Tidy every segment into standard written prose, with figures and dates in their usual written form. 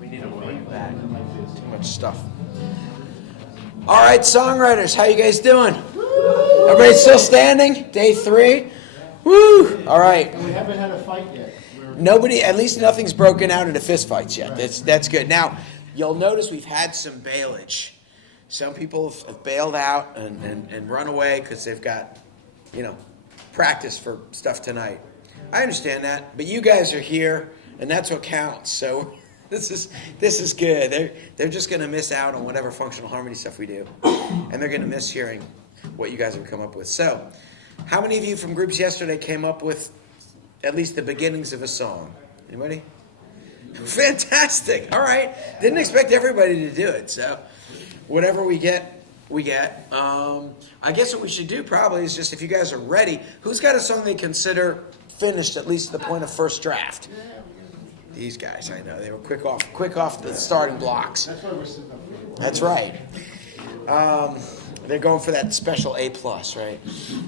We need to bring it back. Too much stuff. All right, songwriters, how you guys doing? Everybody still standing? Day 3? Woo! All right. We haven't had a fight yet. Nobody, at least nothing's broken out into fist fights yet. That's good. Now, you'll notice we've had some bailage. Some people have bailed out and run away because they've got, practice for stuff tonight. I understand that, but you guys are here, and that's what counts. So this is good. They're just going to miss out on whatever functional harmony stuff we do, and they're going to miss hearing what you guys have come up with. So, how many of you from groups yesterday came up with at least the beginnings of a song? Anybody? Fantastic. All right. Didn't expect everybody to do it. So, whatever we get, we get. I guess what we should do probably is just, if you guys are ready, who's got a song they consider finished at least at the point of first draft? These guys, I know. They were quick off the starting blocks. That's why we're sitting up here. That's right. They're going for that special A+, right?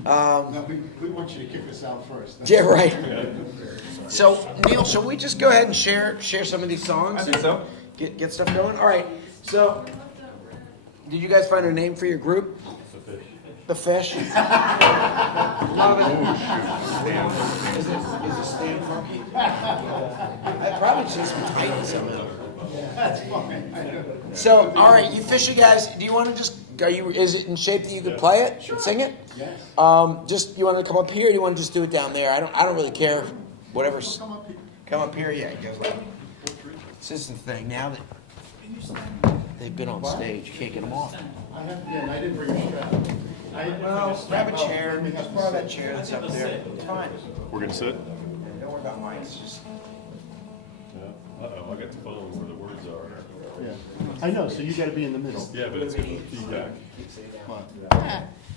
No, we want you to kick us out first. Yeah, right. So, Neil, shall we just go ahead and share some of these songs? I think so. Get stuff going? All right. So, did you guys find a name for your group? The Fish. Love it. Is it Stan Funky? I probably changed some Titans somehow. That's fine. So, all right, you fishy guys, do you want to just, is it in shape that you could play it? Sure. Sing it? Yes. Just, you want to come up here or do you want to just do it down there? I don't really care. Whatever's. Come up here. Come up here, yeah. It goes like, this is the thing. Now that they've been on stage, you can't get them off. I didn't bring a strap. Well, grab a chair. Just borrow that chair that's up there. It's fine. We're gonna sit? Don't worry about mics. Just. Yeah. Uh-oh, I got the phone where the words are. Yeah. I know, so you gotta be in the middle. Yeah, but it's gonna feedback.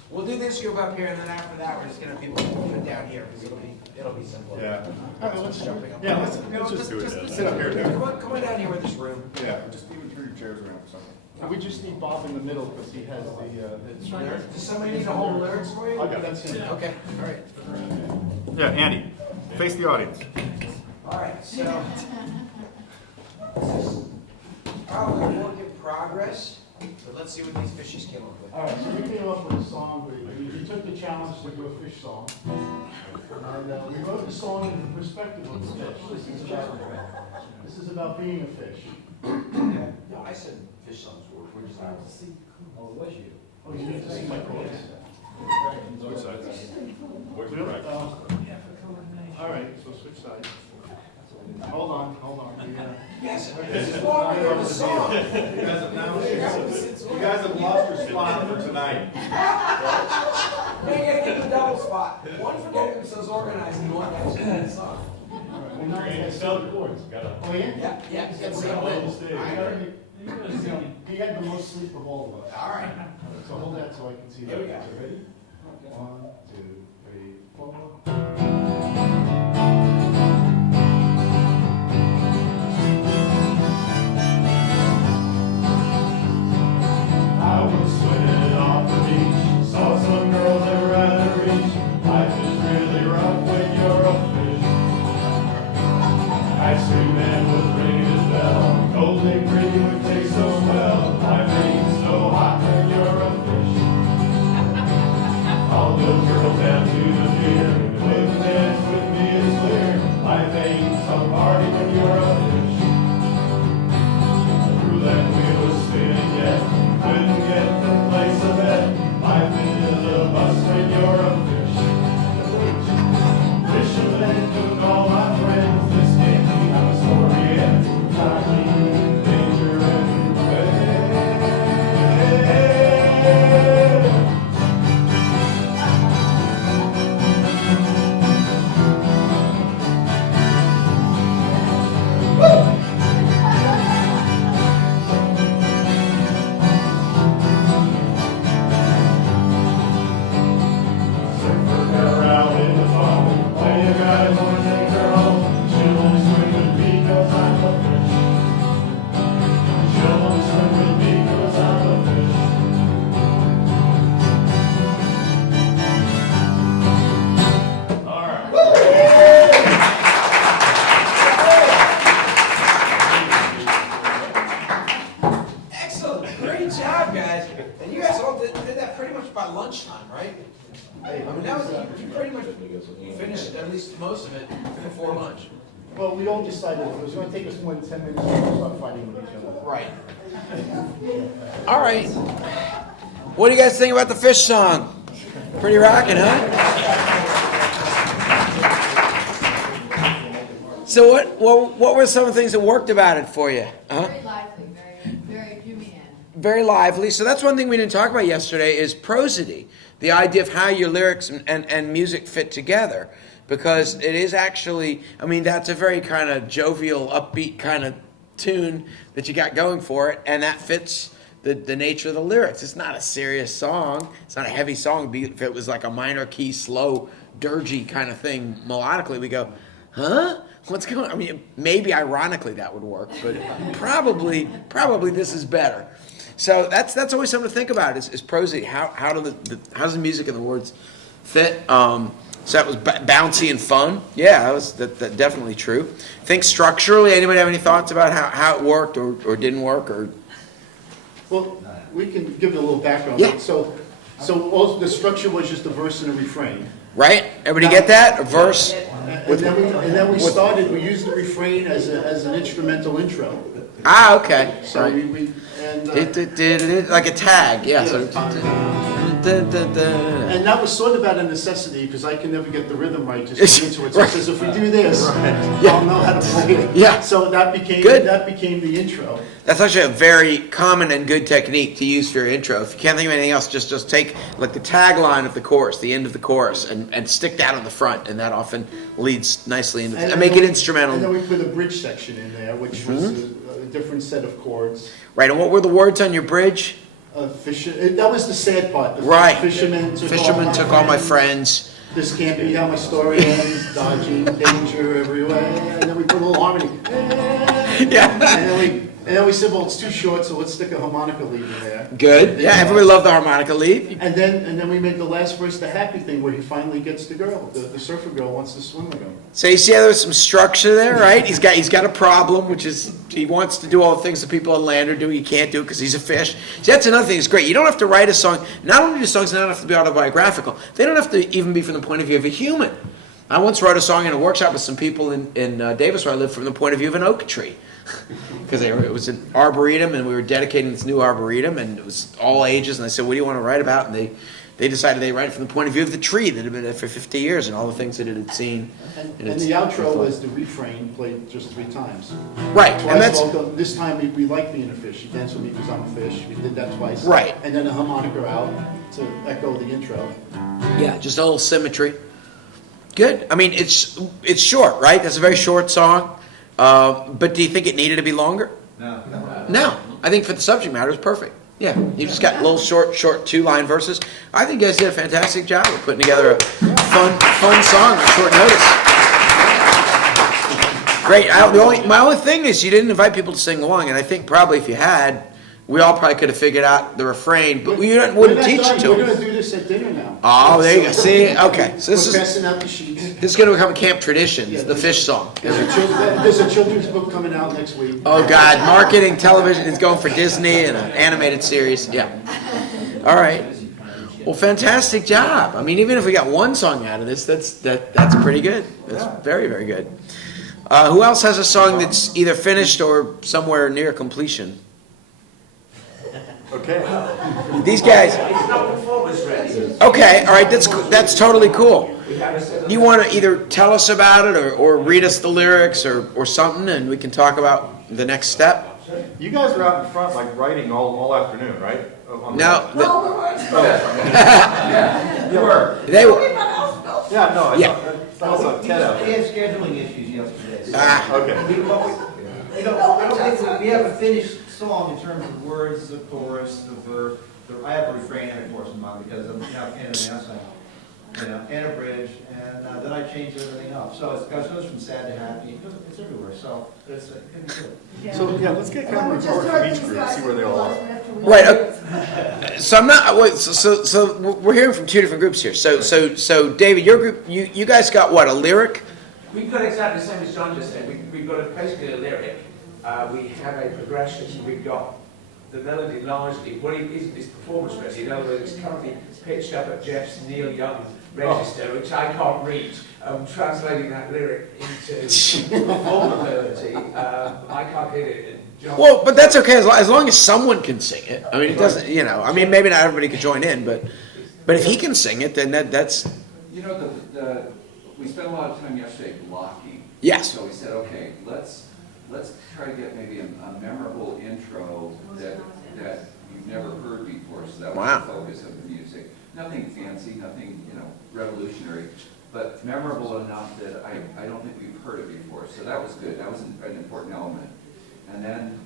We'll do this group up here, and then after that, we're just gonna have people put down here because it'll be simple. Yeah. All right, let's Jumping up. Yeah, Let's just do it. Just Sit up here, Tim. Come on down here with this room. Yeah, just even throw your chairs around or something. We just need Bob in the middle because he has the lyrics. Does somebody need to hold lyrics for you? I got that. Okay, all right. Yeah, Andy, face the audience. All right, so this is probably a work in progress, but let's see what these fishies came up with. All right, so we came up with a song. We took the challenge to do a fish song. And we wrote the song in the perspective of the fish. This is about being a fish. No, I said fish songs were just not. Oh, it was you. Oh, you need to see my chords? Switch sides. Where's your practice? All right, so switch sides. Hold on. Yes, this is why we heard the song. You guys have lost your spot for tonight. They gotta get the double spot. One for getting themselves organized and one for getting the song. Well, now he has seven chords. Oh, yeah? Yeah, he's got So some wins. he had the most sleep of all of us. All right. So hold that so I can see that. Here we go. Ready? 1, 2, 3, 4. I was swimming off the beach, saw some girl that rather reach. Life is really rough when you're a fish. I swim man would ring his bell, cold and green would taste so well. Life ain't so hot when you're a fish. All those girls Finish at least most of it before lunch. Well, we all decided it was gonna take us more than 10 minutes to start fighting with each other. Right. All right. What do you guys think about the fish song? Pretty rocking, huh? So what were some of the things that worked about it for you? Very lively, very Julian. Very lively. So that's one thing we didn't talk about yesterday is prosody, the idea of how your lyrics and music fit together. Because it is actually, I mean, that's a very kind of jovial, upbeat kind of tune that you got going for it, and that fits the nature of the lyrics. It's not a serious song. It's not a heavy song. If it was like a minor key, slow, dirgy kind of thing, melodically, we go, huh? What's going on? I mean, maybe ironically that would work, but probably this is better. So that's always something to think about is prosody. How does the music and the words fit? So that was bouncy and fun. Yeah, that definitely true. Think structurally. Anybody have any thoughts about how it worked or didn't work or? Well, we can give it a little background. Yeah. So all the structure was just a verse and a refrain. Right? Everybody get that? A verse. And then we started. We used the refrain as an instrumental intro. Ah, okay. So Right. we and Like a tag. Yeah. So. and that was sort of out of necessity because I can never get the rhythm right just going into it. So it says if we do this, I'll know how to play it. Yeah. So that became Good. the intro. That's actually a very common and good technique to use for your intro. If you can't think of anything else, just take like the tagline of the chorus, the end of the chorus, and stick that on the front, and that often leads nicely into and make it instrumental. And then we put a bridge section in there, which was a different set of chords. Right, and what were the words on your bridge? That was the sad part. The Right. Fisherman took all my friends. This can't be how my story ends. Dodging danger everywhere. And then we put a little harmony. Yeah. And then we said, well, it's too short, so let's stick a harmonica lead in there. Good. Yeah, everybody loved the harmonica lead. And then we made the last verse the happy thing, where he finally gets the girl. The surfer girl wants to swim with him. So you see how there's some structure there, right? He's got a problem, which is he wants to do all the things that people on land are doing. He can't do it because he's a fish. See, that's another thing that's great. You don't have to write a song. Not only do songs not have to be autobiographical, they don't have to even be from the point of view of a human. I once wrote a song in a workshop with some people in Davis where I live from the point of view of an oak tree. Because it was an arboretum, and we were dedicating this new arboretum, and it was all ages. And I said, "What do you want to write about?" And they decided they write it from the point of view of the tree that had been there for 50 years and all the things that it had seen. And the outro was the refrain played just 3 times. Right, and Twice that's welcome. This time we like being a fish. You dance with me because I'm a fish. We did that twice. Right. And then a harmonica out to echo the intro. yeah, just a little symmetry. Good. I mean, it's short, right? That's a very short song. But do you think it needed to be longer? No. I think for the subject matter, it's perfect. Yeah, you just got little short 2-line verses. I think you guys did a fantastic job of putting together a fun song on short notice. Great. My only thing is you didn't invite people to sing along, and I think probably if you had, we all probably could have figured out the refrain, but we wouldn't teach it to We're them. going to do this at dinner now. Oh, there you go. See? Okay. So We're passing out the sheets. this is going to become a camp tradition, Yeah, the fish song. There's a children's book coming out next week. Oh, God. Marketing, television is going for Disney and an animated series. Yeah. All right. Well, fantastic job. I mean, even if we got one song out of this, that's pretty good. That's very, very good. Who else has a song that's either finished or somewhere near completion? Okay. These guys. Okay, all right, that's totally cool. You want to either tell us about it or read us the lyrics or something, and we can talk about the next step? You guys were out in front, like, writing all afternoon, right? No. You were. They were. Yeah, no, Yeah. that was a 10 out. We had scheduling issues yesterday. Okay. I don't think we have a finished song in terms of words, the chorus, the verse. I have a refrain and a chorus in mind because I'm now in and and a bridge, and then I changed everything up. So it goes from sad to happy. It's everywhere. So it's gonna be good. So, yeah, let's get kind of a report from each group, see where they all are. Right. So I'm not. Wait, so we're hearing from 2 different groups here. So David, your group, you guys got what? A lyric? We've got exactly the same as John just said. We've got basically a lyric. We have a progression. We've got the melody largely. What is this performance dress? In other words, it's currently pitched up at Jeff's Neil Young register, which I can't reach. Translating that lyric into full ability, I can't hit it. And John, Well, but that's okay as long as someone can sing it. I mean, it doesn't, you know, I mean, maybe not everybody could join in, but if he can sing it, then that's, You know, we spent a lot of time yesterday blocking. yes. So we said, okay, let's try to get maybe a memorable intro that you've never heard before. So that was Wow. the focus of the music. Nothing fancy, nothing, revolutionary, but memorable enough that I don't think we've heard it before. So that was good. That was an important element. And then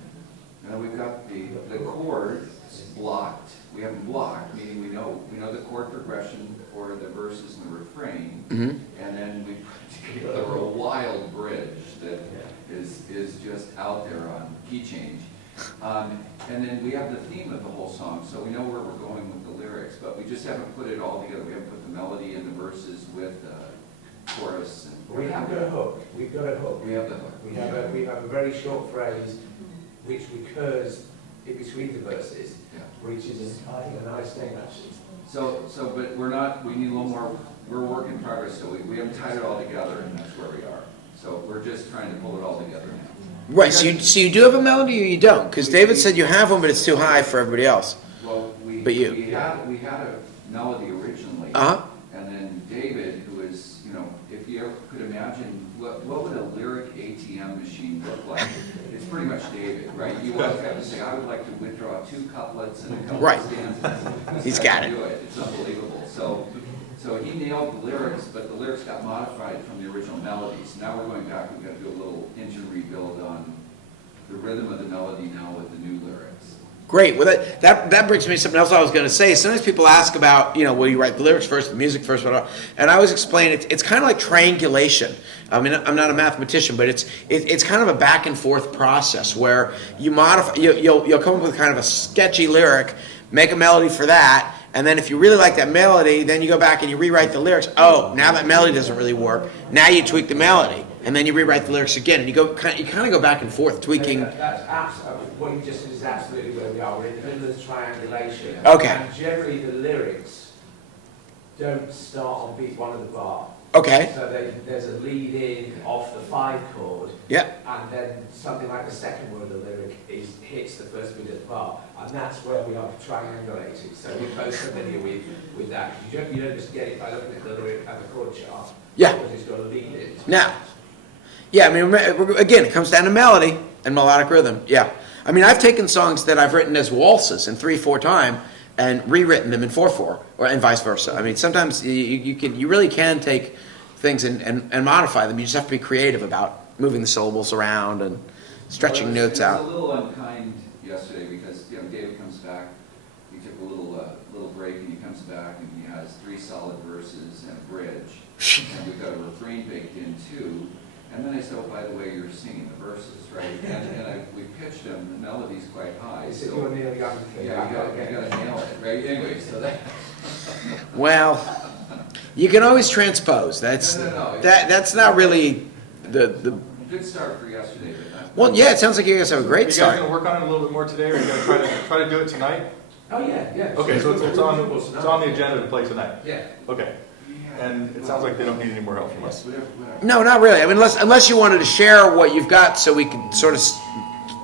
we've got the chords blocked. We have them blocked, meaning we know the chord progression for the verses and the refrain, Mhm. and then we put together a wild bridge that is just out there on key change. And then we have the theme of the whole song, so we know where we're going with the lyrics, but we just haven't put it all together. We haven't put the melody and the verses with the chorus. And we have got a hook. We've got a hook. We have the hook. We have a very short phrase which recurs in between the verses, Yeah. which is a nice thing actually. But we need a little more, we're a work in progress, so we haven't tied it all together, and that's where we are. So we're just trying to pull it all together now. Right, so you do have a melody or you don't? Because David said you have one, but it's too high for everybody else. Well, But you- we had a melody originally. Uh-huh. And then David, who is, if you ever could imagine, what would a lyric ATM machine look like? It's pretty much David, right? You always have to say, I would like to withdraw 2 couplets and a couple Right. of stanzas. He's got it. Do it. It's unbelievable. So he nailed the lyrics, but the lyrics got modified from the original melodies. Now we're going back, we've got to do a little engine rebuild on the rhythm of the melody now with the new lyrics. Great. Well, that brings me to something else I was going to say. Sometimes people ask about, will you write the lyrics first, the music first, whatever. And I always explain it's kind of like triangulation. I mean, I'm not a mathematician, but it's kind of a back and forth process where you modify. You'll come up with kind of a sketchy lyric, make a melody for that, and then if you really like that melody, then you go back and you rewrite the lyrics. Oh, now that melody doesn't really work. Now you tweak the melody, and then you rewrite the lyrics again, and you kind of go back and forth tweaking. That's absolutely, what you just said is absolutely where we are. We're in the middle of the triangulation. Okay. And generally the lyrics don't start on beat 1 of the bar. Okay. So there's a lead in off the 5 chord. Yep. And then something like the second word of the lyric hits the first beat of the bar. And that's where we are triangulating. So we're both familiar with that. You don't just get it by looking at the lyric and the chord chart. Yeah. Because it's got a lead in. Now, yeah, I mean, again, it comes down to melody and melodic rhythm. Yeah. I mean, I've taken songs that I've written as waltzes in 3/4 time and rewritten them in 4/4, and vice versa. I mean, sometimes you really can take things and modify them. You just have to be creative about moving the syllables around and stretching notes out. It was a little unkind yesterday because David comes back. He took a little break and he comes back and he has 3 solid verses and a bridge, and we've got a refrain baked in too. And then I said, oh, by the way, you're singing the verses, right? And we pitched them. The melody's quite high. Is it So your Neil Young thing? yeah, you got to nail it, right? Anyway, so that. Well, you can always transpose. That's No. that's not really the. Good start for yesterday, but not. Well, yeah, it sounds like you guys have a great You guys start. gonna work on it a little bit more today, or you gonna try to do it tonight? Oh, yeah. Okay, so it's on the agenda to play tonight. Yeah. Okay. And it sounds like they don't need any more help from us. Whatever. No, not really. I mean, unless you wanted to share what you've got so we can sort of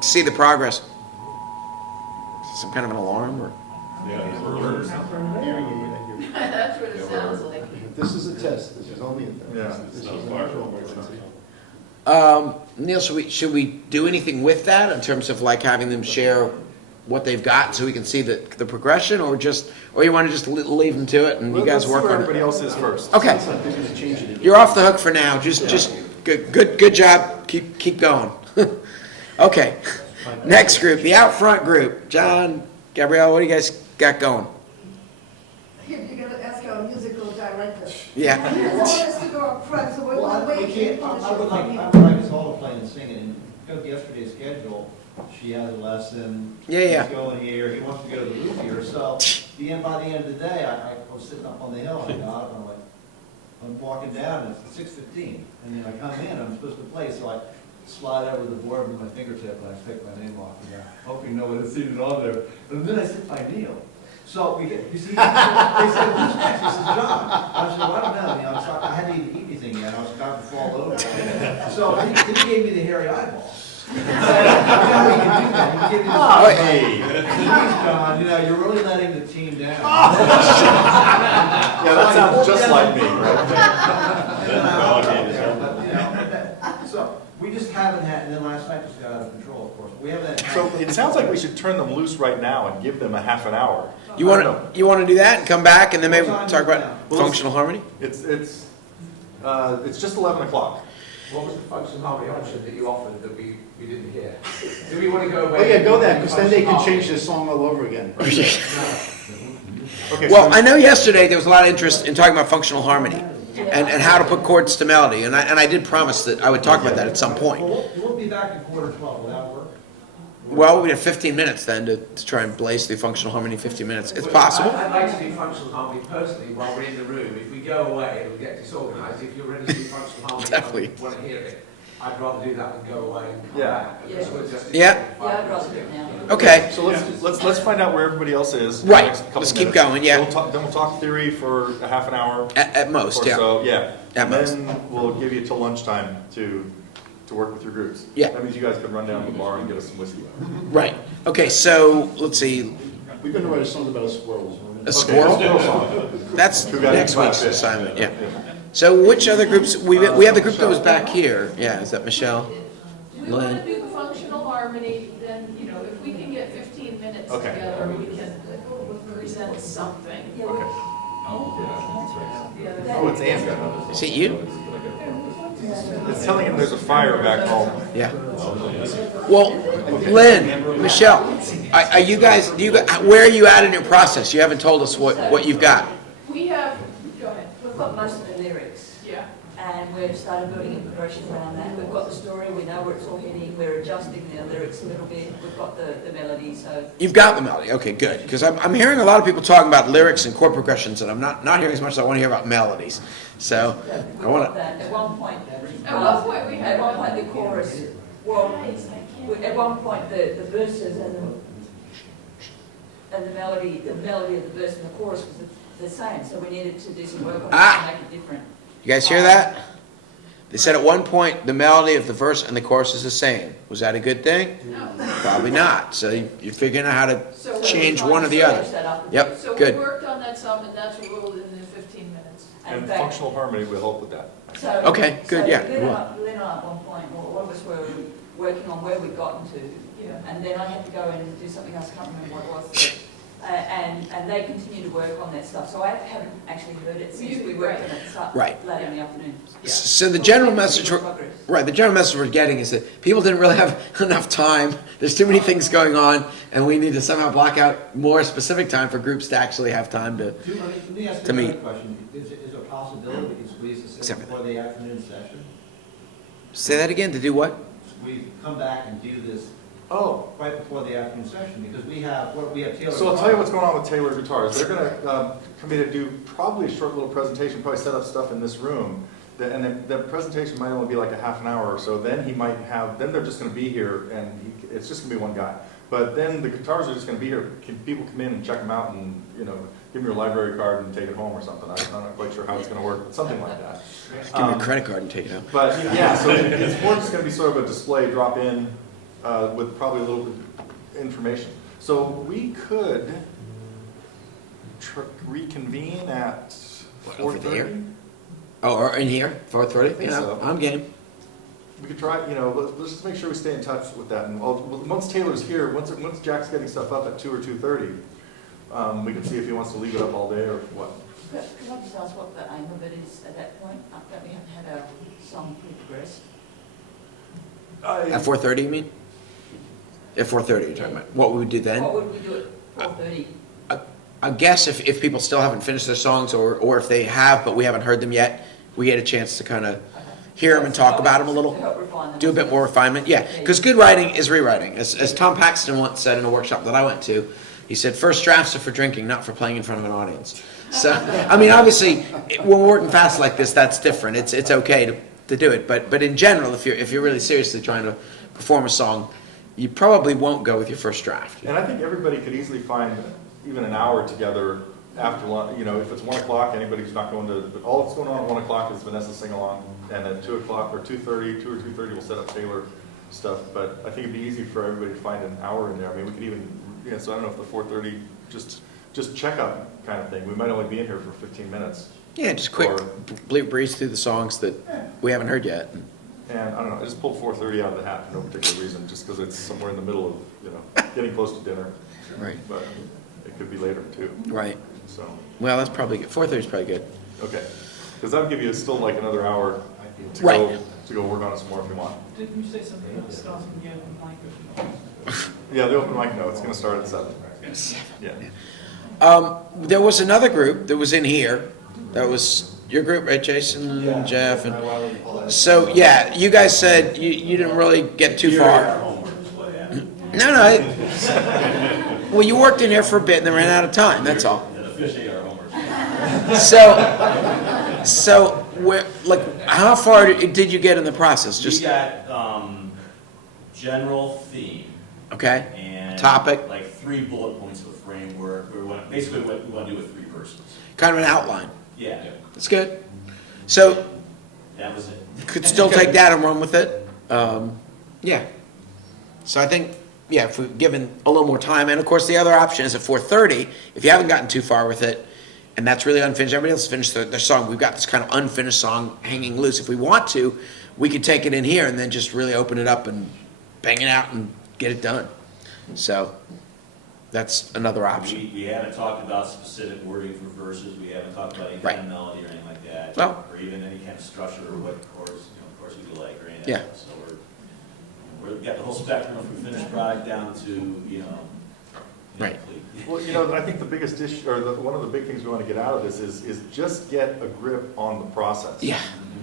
see the progress. Some kind of an alarm or. That's what it sounds like. This is a test, this is only a test. Yeah. This No is fire. not an emergency. Neil, should we do anything with that in terms of like having them share what they've got so we can see the progression, or you want to just leave them to it and you guys work Let's see where on everybody it? else is first. Okay, It's like they're gonna change it again. you're off the hook for now. Just good job. Keep going. Okay, next group, the out front group. John, Gabrielle, what do you guys got going? You're gonna ask our musical director. Yeah. He wants us to go up front, so we're Well, gonna I wait here for the I would like show. us all to play and sing it, and because yesterday's schedule, she has a lesson. Yeah. He's going here, he wants to go to the roof here, so, by the end of the day, I was sitting up on the hill, and I got up, and I'm like, I'm walking down, and it's 6:15, and then I come in, I'm supposed to play, so I slide over the board with my fingertip, and I stick my name off, and hoping no one has seen it on there, and then I sit by Neil, So we get, you see, they said, who's next? This is John. I said, well, I don't know, I hadn't even eaten anything yet, I was about to fall over. So he gave me the hairy eyeball. He said, "Yeah, we can do that." He gave me this. Please, John, you're really letting the team down. Yeah, that sounds just like me, right? And then I walked out there, but, so, we just haven't had, and then last night just got out of control, of course. We haven't had. So it sounds like we should turn them loose right now and give them a half an hour. You want to do that and come back and then maybe talk about functional harmony? It's just 11 o'clock. What was the functional harmony option that you offered that we didn't hear? Do we want to go away? Oh, yeah, go there, because then they can change the song all over again. Okay, Well, so- I know yesterday there was a lot of interest in talking about functional harmony and how to put chords to melody, and I did promise that I would talk about that at some point. We'll be back in quarter 12, will that work? Well, we have 15 minutes then to try and blaze through functional harmony in 15 minutes. It's possible. I'd like to do functional harmony personally while we're in the room. If we go away, it'll get disorganised. If you're ready to do functional harmony, Definitely. I want to hear it. I'd rather do that than go away and come Yeah. back. Yeah. Because we're just- Yeah. Yeah, I'd rather do it now. Okay. So let's find out where everybody else is. in the Right. next couple Let's keep minutes. going, yeah. Then we'll talk theory for a half an hour At most, or yeah. so, yeah. At And most. then we'll give you till lunchtime to work with your groups. Yeah. That means you guys can run down to the bar and get us some whiskey. Right. Okay, so let's see. We're gonna write a song about a squirrel. A squirrel? song. That's Who got next hit by a week's fish. assignment, yeah. So which other groups? We have the group that was back here. Yeah, is that Michelle? We want to do the functional harmony, then, if we can get 15 minutes Okay. together, we can present something. Okay. Yeah. Oh, it's Ann. Is it you? It's telling him there's a fire back home. Yeah. Well, Lynn, Michelle, are you guys? Where are you at in your process? You haven't told us what you've got. We have, go ahead. We've got most of the lyrics, Yeah. and we've started building a progression around that. We've got the story, we know where it's all heading, we're adjusting the lyrics a little bit, we've got the melody, so. You've got the melody. Okay, good. Because I'm hearing a lot of people talking about lyrics and chord progressions, and I'm not hearing as much as I want to hear about melodies. So I want to. That at one point. At one point we had At one point the chorus, well, at one point the verses and the melody of the verse and the chorus was the same, so we needed to do some work on it to make it different. You guys hear that? They said at one point the melody of the verse and the chorus is the same. Was that a good thing? No. Probably not. So you're figuring out how to So change we're one or the Change other. that up a Yep. bit. So we Good. worked on that some, and that's what we'll do in the 15 minutes. And in fact, functional harmony will help with that. so. Okay, good, yeah. Lynn and I at one point, well, all of us were working on where we'd gotten to, Yeah. and then I had to go and do something else, I can't remember what it was. And they continue to work on that stuff, so I haven't actually heard it since we worked on it Right. late in the afternoon. So the general message, Progress. right? The general message we're getting is that people didn't really have enough time. There's too many things going on, and we need to somehow block out more specific time for groups to actually have time to. Let me ask To you me. another question. Is there a possibility we can squeeze this in Except- before the afternoon session? Say that again. To do what? We come back and do this Oh. right before the afternoon session, because we have Taylor. So I'll tell you what's going on with Taylor Guitars. They're gonna come in and do probably a short little presentation, probably set up stuff in this room. And then the presentation might only be like a half an hour or so. Then then they're just gonna be here and it's just gonna be one guy. But then the guitars are just gonna be here. People come in and check them out and, give them your library card and take it home or something. I'm not quite sure how it's gonna work, but something like that. Give me a credit card and take it out. But yeah, so it's more just gonna be sort of a display, drop in, with probably a little bit of information. So we could reconvene at What, over 4:30? there? Oh, or in here, 4:30? think so. I'm game. We could try, let's just make sure we stay in touch with that. And once Taylor's here, once Jack's getting stuff up at 2 or 2:30, we can see if he wants to leave it up all day or what. Could I just ask what the aim of it is at that point? That we haven't had our song progressed? At 4:30, you mean? At 4:30, you're talking about. What would we do then? What would we do at 4:30? I guess if people still haven't finished their songs, or if they have but we haven't heard them yet, we get a chance to kind of hear them and talk about them a little, To help refine them. do a bit more refinement. Yeah, because good writing is rewriting. As Tom Paxton once said in a workshop that I went to, he said, first drafts are for drinking, not for playing in front of an audience. So, I mean, obviously, when we're working fast like this, that's different. It's okay to do it. But in general, if you're really seriously trying to perform a song, you probably won't go with your first draft. And I think everybody could easily find, even an hour together after lunch, you know, if it's 1 o'clock, anybody who's not going to, but all that's going on at 1 o'clock is Vanessa sing-along, and at 2 o'clock or 2:30, 2 or 2:30, we'll set up Taylor stuff, but I think it'd be easy for everybody to find an hour in there. I mean, we could even, you know, so I don't know if the 4:30, just check-up kind of thing. We might only be in here for 15 minutes. Yeah, just quick Or- breeze through the songs that we haven't heard yet. And I don't know, I just pulled 4:30 out of the hat for no particular reason, just because it's somewhere in the middle of, you know, getting close to dinner. Right. But it could be later too, Right. so, Well, that's probably good. 4:30 is probably good. okay. Because that'll give you still like another hour to Right. go work on it some more if you want. Didn't you say something about starting the open mic? Yeah, the open mic, no, it's gonna start at 7. Yeah. There was another group that was in here. That was your group, right, Jason and Jeff? And so, yeah, you guys said you didn't really get too far. No, no. Well, you worked in here for a bit and then ran out of time, that's all. So, where, like, how far did you get in the process? We got general theme. Okay. And Topic. like 3 bullet points of a framework. Basically what we want to do with 3 persons. Kind of an outline. Yeah, That's good. So, that was it. could still take that and run with it. Yeah. So I think, yeah, if we've given a little more time, and of course the other option is at 4:30, if you haven't gotten too far with it, and that's really unfinished, everybody else has finished their song, we've got this kind of unfinished song hanging loose. If we want to, we could take it in here and then just really open it up and bang it out and get it done. So, that's another option. We haven't talked about specific wording for verses. We haven't talked about any Right. kind of melody or anything like that. Well- Or even any kind of structure or what chords, chords we do like or any of that Yeah. stuff. So we've got the whole spectrum from finished product down to, Right. complete. Well, you know, I think the biggest issue, or one of the big things we want to get out of this is just get a grip on the process. Yeah.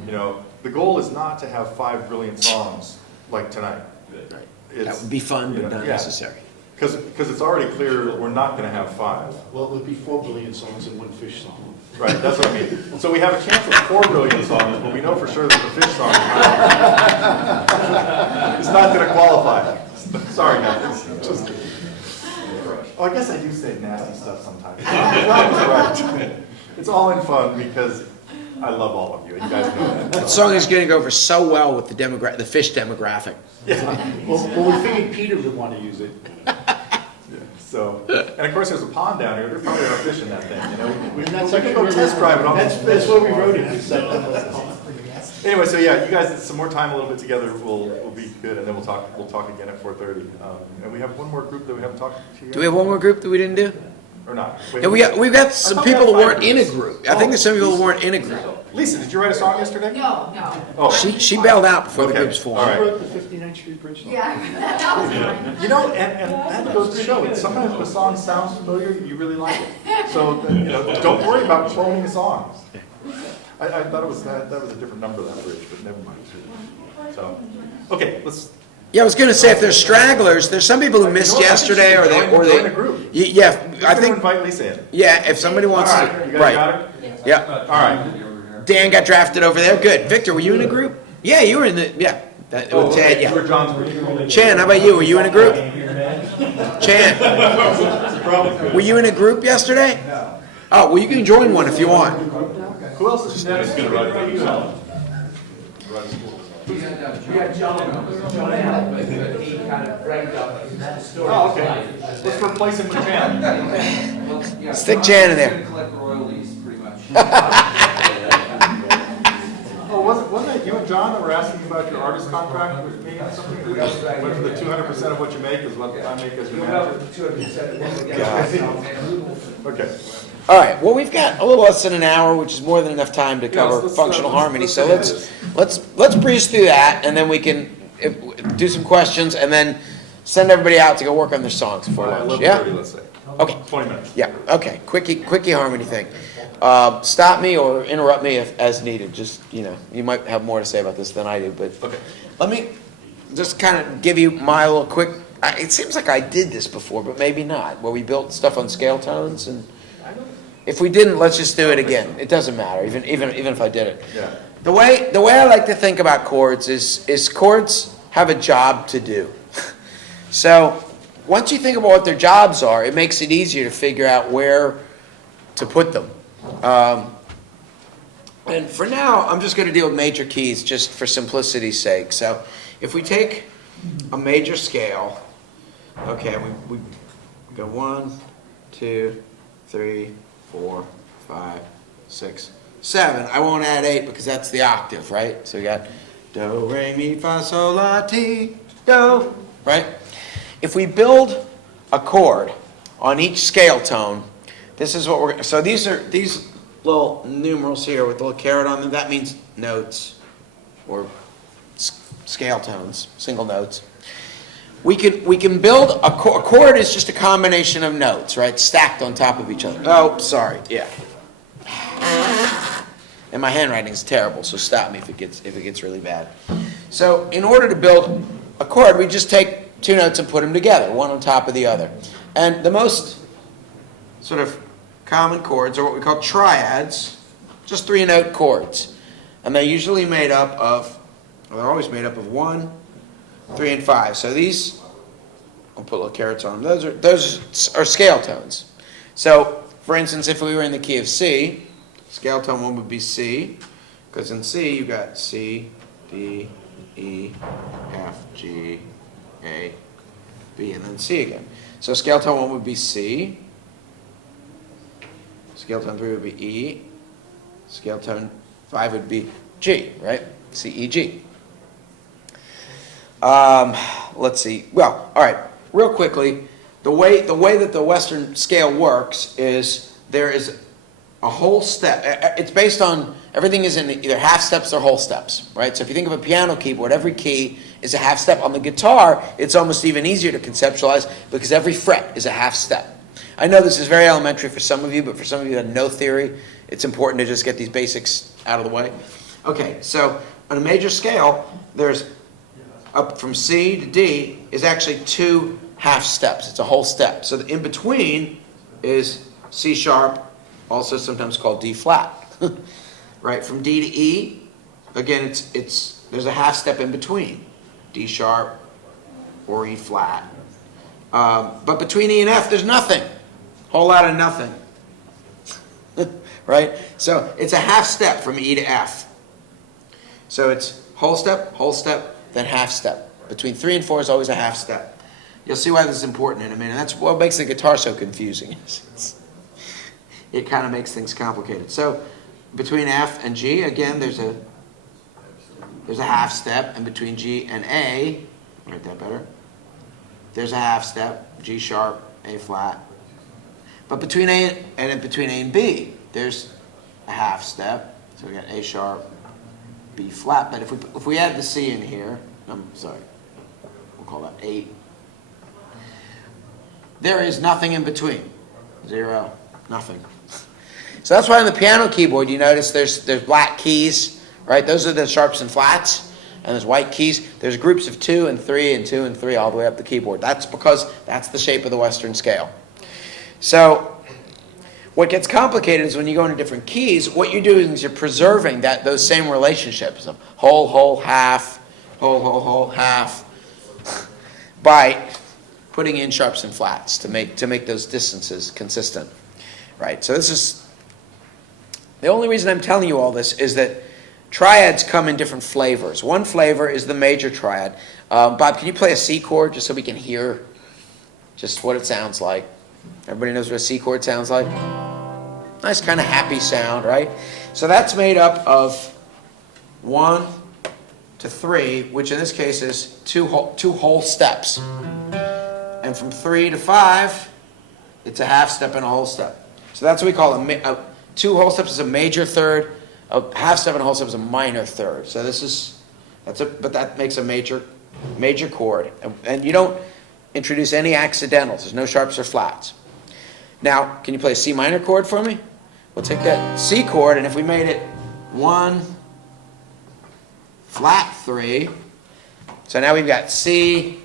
You know, the goal is not to have 5 brilliant songs like tonight. Good. Right. It's, That would be fun, you but know, not yeah. necessary. Because it's already clear we're not going to have 5. Well, it would be 4 billion songs and 1 fish song. Right, that's what I mean. So we have a chance of 4 billion songs, but we know for sure that the fish song is not going to qualify. Sorry, guys. Just, oh, I guess I do say nasty stuff sometimes. Rob's right. It's all in fun because I love all of you, and you guys know that. That song is going to go over so well with the fish demographic. Well, we figured Peter would want to use it. Yeah, so, and of course, there's a pond down here. They're probably not fishing that thing. You know, we And that's can go test drive it on. That's where we wrote it. We set it up. Anyway, so yeah, you guys, some more time a little bit together will be good, and then we'll talk again at 4:30. And we have one more group that we haven't talked to yet. Do we have one more group that we didn't do? Or not? Wait, Yeah, we've got some thought we people had that weren't 5 in a groups. group. I think there's some people that weren't in a group. Lisa, did you write a song yesterday? No, no. Oh, She bailed out before the Okay. groups formed. All right. I wrote the 59th Street Bridge song. Yeah, that was mine. You know, and that goes to show, sometimes if a song sounds familiar, you really like it. So, you know, don't worry about cloning songs. I thought it was that was a different number, that bridge, but never mind. So, okay, let's. Yeah, I was going to say, if there's stragglers, there's some people who missed yesterday, or Join the group. Yeah, Who's I gonna think, invite Lisa in? yeah, if somebody wants All to, right, you guys right, got it? yeah. All right. Dan got drafted over there, good. Victor, were you in a group? Yeah, you were in the, yeah. That- Oh, Chad, okay, yeah. we're John's group. Chan, how about you? Were you in a group? Chan, were you in a group yesterday? No. Oh, well, you can join one if you want. Who else is next going to run We had John out, but he kind of break up the story. Oh, okay. Let's replace him with Chan. Well, yeah, Stick John's Jan in there. gonna collect royalties, pretty much. Oh, wasn't it you and John that were asking about your artist contract with me or something? Went for the 200% of what you make is what I make as your manager? 200% of what we get. Okay. All right, well, we've got a little less than an hour, which is more than enough time to cover let's, functional harmony. let's So get into let's breeze through that, and then we can do some questions, and then send everybody out to go work on their songs before lunch. 11:30, Yeah? let's say. Okay. 20 minutes. Yeah, okay, quickie harmony thing. Stop me or interrupt me as needed, just, you might have more to say about this than I do, but Okay. let me just kind of give you my little quick, it seems like I did this before, but maybe not, where we built stuff on scale tones, and if we didn't, let's just do it again. It doesn't matter, even if I did it. Yeah. The way I like to think about chords is chords have a job to do. So once you think about what their jobs are, it makes it easier to figure out where to put them. And for now, I'm just going to deal with major keys just for simplicity's sake. So if we take a major scale, okay, we go 1, 2, 3, 4, 5, 6, 7. I won't add 8 because that's the octave, right? So we got do, re, mi, fa, sol, la, ti, do, right? If we build a chord on each scale tone, this is what we're, so these little numerals here with the little caret on them, that means notes or scale tones, single notes. We can build a chord is just a combination of notes, right, stacked on top of each other. Oh, sorry, yeah. And my handwriting is terrible, so stop me if it gets really bad. So in order to build a chord, we just take two notes and put them together, one on top of the other. And the most sort of common chords are what we call triads, just 3-note chords. And they're usually made up of, well, they're always made up of 1, 3, and 5. So these, I'll put little carets on them. Those are scale tones. So, for instance, if we were in the key of C, scale tone 1 would be C, because in C you've got C, D, E, F, G, A, B, and then C again. So scale tone 1 would be C. Scale tone 3 would be E. Scale tone 5 would be G, right? C, E, G. Let's see. Well, all right. Real quickly, the way that the Western scale works is there is a whole step. It's based on, everything is in either half steps or whole steps, right? So if you think of a piano keyboard, every key is a half step. On the guitar, it's almost even easier to conceptualize because every fret is a half step. I know this is very elementary for some of you, but for some of you that have no theory, it's important to just get these basics out of the way. Okay, so on a major scale, there's up from C to D is actually 2 half steps. It's a whole step. So the in between is C sharp, also sometimes called D flat. Right, from D to E, again, there's a half step in between, D sharp or E flat. But between E and F, there's nothing. Whole lot of nothing. Right? So it's a half step from E to F. So it's whole step, then half step. Between 3 and 4 is always a half step. You'll see why this is important in a minute. That's what makes the guitar so confusing. It kind of makes things complicated. So between F and G, again, there's a half step, and between G and A, write that better, there's a half step, G sharp, A flat. But between A and B, there's a half step. So we got A sharp, B flat. But if we add the C in here, I'm sorry, we'll call that 8. There is nothing in between. 0, nothing. So that's why on the piano keyboard you notice there's black keys, right? Those are the sharps and flats. And there's white keys. There's groups of 2 and 3 and 2 and 3 all the way up the keyboard. That's because that's the shape of the Western scale. So what gets complicated is when you go into different keys, what you're doing is you're preserving those same relationships of whole, whole, half, whole, whole, whole, half, by putting in sharps and flats to make those distances consistent. Right? So this is the only reason I'm telling you all this is that triads come in different flavors. One flavor is the major triad. Bob, can you play a C chord just so we can hear just what it sounds like? Everybody knows what a C chord sounds like? Nice kind of happy sound, right? So that's made up of 1 to 3, which in this case is two whole steps. And from 3 to 5, it's a half step and a whole step. So that's what we call 2 whole steps is a major third. A half step and a whole step is a minor third. So but that makes a major chord. And you don't introduce any accidentals. There's no sharps or flats. Now, can you play a C minor chord for me? We'll take that C chord, and if we made it 1, flat 3, so now we've got C,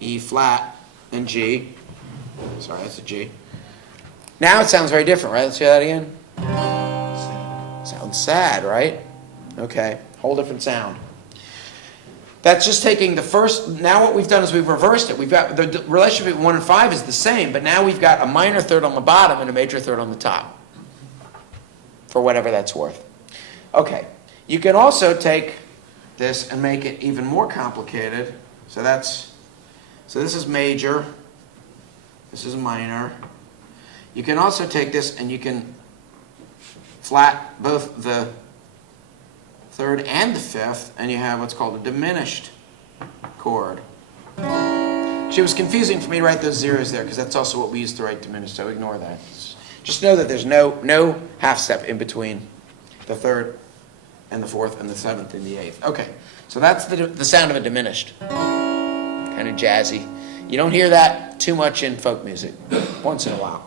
E flat, and G. Sorry, that's a G. Now it sounds very different, right? Let's hear that again. Sounds sad, right? Okay, whole different sound. That's just taking the first, now what we've done is we've reversed it. We've got, the relationship between 1 and 5 is the same, but now we've got a minor third on the bottom and a major third on the top. For whatever that's worth. Okay, you can also take this and make it even more complicated. So this is major, this is minor. You can also take this and you can flat both the third and the fifth, and you have what's called a diminished chord. It was confusing for me to write those zeros there because that's also what we used to write diminished, so ignore that. Just know that there's no half step in between the third and the fourth and the seventh and the eighth. Okay, so that's the sound of a diminished. Kind of jazzy. You don't hear that too much in folk music, once in a while.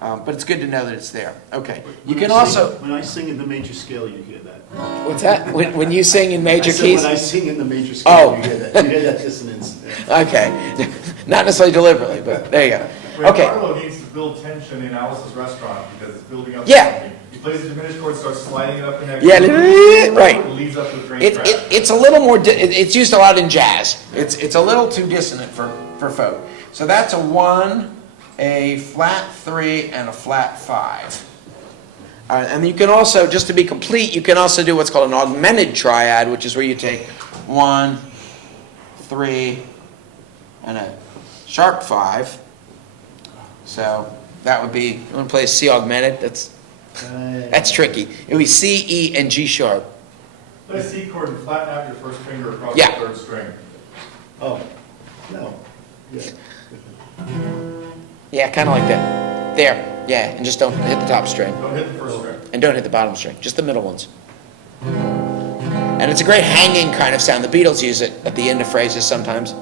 But it's good to know that it's there. Okay, you can also... When I sing in the major scale, you hear that. What's that? When you sing in major I said keys? when I sing in the major scale, Oh. you hear that. You hear that dissonance. Okay, not necessarily deliberately, but there you go. Okay. Carlo needs to build tension in Alice's restaurant because it's building up. Yeah. Something. He plays the diminished chord, starts sliding it up the next. Yeah, right. It leads up to the drain track. It's a little more, it's used a lot in jazz. It's a little too dissonant for folk. So that's a 1, a flat 3, and a flat 5. And you can also, just to be complete, you can also do what's called an augmented triad, which is where you take 1, 3, and a sharp 5. So that would be, you want to play a C augmented? That's tricky. It would be C, E, and G sharp. Play a C chord and flatten out your first finger across Yeah. the third string. Oh, no. Yeah. Yeah, kind of like that. There, yeah, and just don't hit the top string. Don't hit the first string. And don't hit the bottom string, just the middle ones. And it's a great hanging kind of sound. The Beatles use it at the end of phrases sometimes.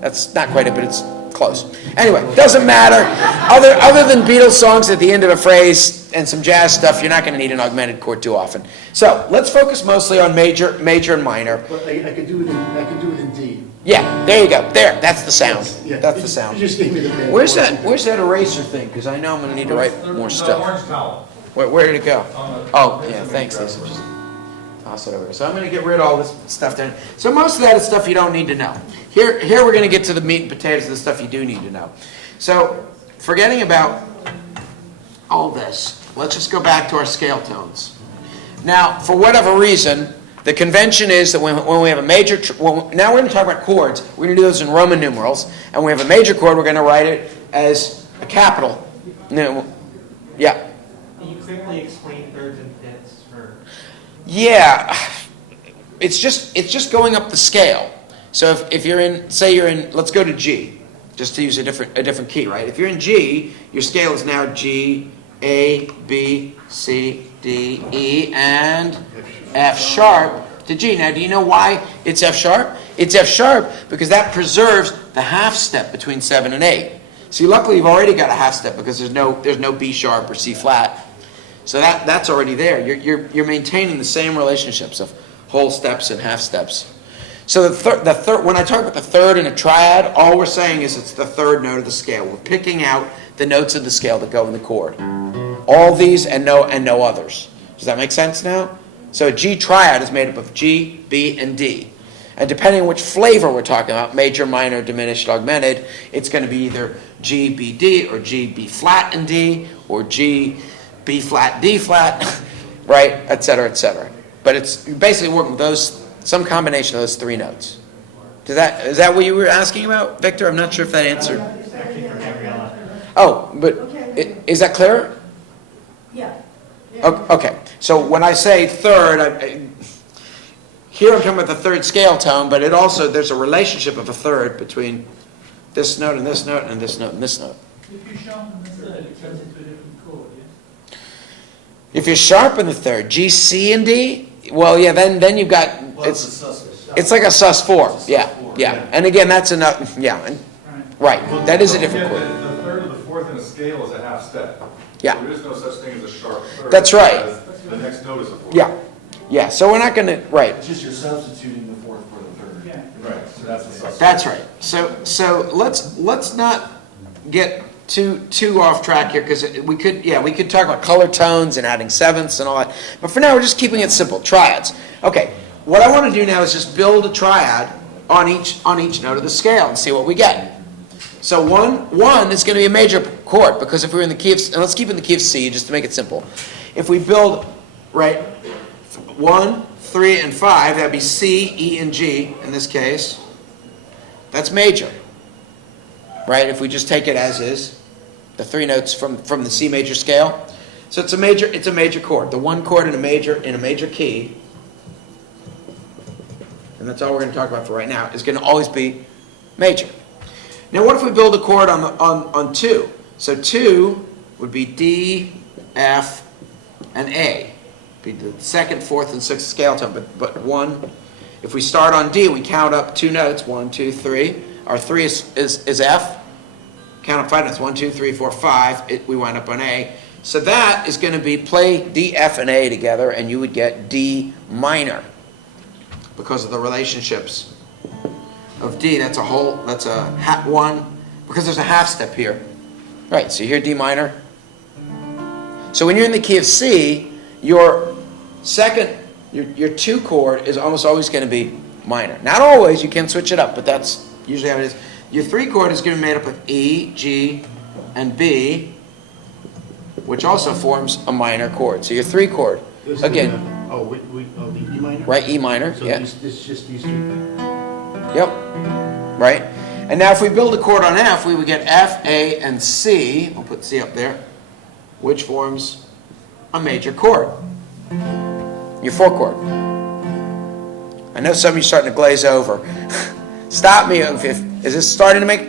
That's not quite it, but it's close. Anyway, doesn't matter. Other than Beatles songs at the end of a phrase and some jazz stuff, you're not going to need an augmented chord too often. So let's focus mostly on major and minor. But I could do it in D. Yeah, there you go. There, that's the sound. Yeah. That's the sound. You just gave me the band. Where's that eraser thing? Because I know I'm going to need to write more stuff. Orange towel. Where did it go? On the- Oh, yeah, thanks, Lisa. Just toss it over. So I'm going to get rid of all this stuff down. So most of that is stuff you don't need to know. Here we're going to get to the meat and potatoes of the stuff you do need to know. So forgetting about all this, let's just go back to our scale tones. Now, for whatever reason, the convention is that when we have a major, now we're going to talk about chords. We're going to do those in Roman numerals. And when we have a major chord, we're going to write it as a capital. No, yeah. Can you quickly explain thirds and fifths for? Yeah, it's just going up the scale. So if you're in, say you're in, let's go to G, just to use a different key, right? If you're in G, your scale is now G, A, B, C, D, E, and F sharp to G. Now, do you know why it's F sharp? It's F sharp because that preserves the half step between 7 and 8. See, luckily you've already got a half step because there's no B sharp or C flat. So that's already there. You're maintaining the same relationships of whole steps and half steps. So the third, when I talk about the third in a triad, all we're saying is it's the third note of the scale. We're picking out the notes of the scale that go in the chord. All these and no others. Does that make sense now? So a G triad is made up of G, B, and D. And depending on which flavor we're talking about, major, minor, diminished, augmented, it's going to be either G, B, D, or G, B flat and D, or G, B flat, D flat, right, et cetera, et cetera. But it's basically working with those, some combination of those three notes. Is that what you were asking about, Victor? I'm not sure if that answered. Actually for Gabriella. Oh, but is that clear? Yeah. Okay, so when I say third, here I'm talking about the third scale tone, but there's a relationship of a third between this note and this note and this note and this note. If you sharpen the third, it turns into a different chord, yeah? If you sharpen the third, G, C, and D, well, yeah, then you've got, it's like a sus4, yeah. And again, that's enough, yeah, right, that is a different chord. The third of the fourth in a scale is a half step. Yeah. There is no such thing as a sharp third. That's right. Because the next note is a fourth. Yeah, so we're not going to, right. It's just you're substituting the fourth for the third. Yeah. Right, so that's the suspect. That's right. So let's not get too off track here because we could talk about color tones and adding sevenths and all that. But for now, we're just keeping it simple. Triads. Okay. What I want to do now is just build a triad on each note of the scale and see what we get. So 1 is going to be a major chord, because if we're in the key of, and let's keep it in the key of C just to make it simple. If we build, right, 1, 3, and 5, that'd be C, E, and G in this case. That's major, right? If we just take it as is, the 3 notes from the C major scale. So it's a major chord. The 1 chord in a major key, and that's all we're going to talk about for right now, is going to always be major. Now, what if we build a chord on 2? So 2 would be D, F, and A. Be the 2nd, 4th, and 6th scale tone. But 1, if we start on D, we count up 2 notes. 1, 2, 3. Our 3 is F. Count up 5 notes. 1, 2, 3, 4, 5. We wind up on A. So that is going to be play D, F, and A together, and you would get D minor because of the relationships of D. That's a one, because there's a half step here. Right, so you hear D minor. So when you're in the key of C, your 2 chord is almost always going to be minor. Not always, you can switch it up, but that's usually how it is. Your 3 chord is going to be made up of E, G, and B, which also forms a minor chord. So your 3 chord, again. The E minor? Right, E minor, So yeah. this just these 2. Yep, right. And now if we build a chord on F, we would get F, A, and C. I'll put C up there, which forms a major chord. Your 4 chord. I know some of you are starting to glaze over. Stop me if is this starting to make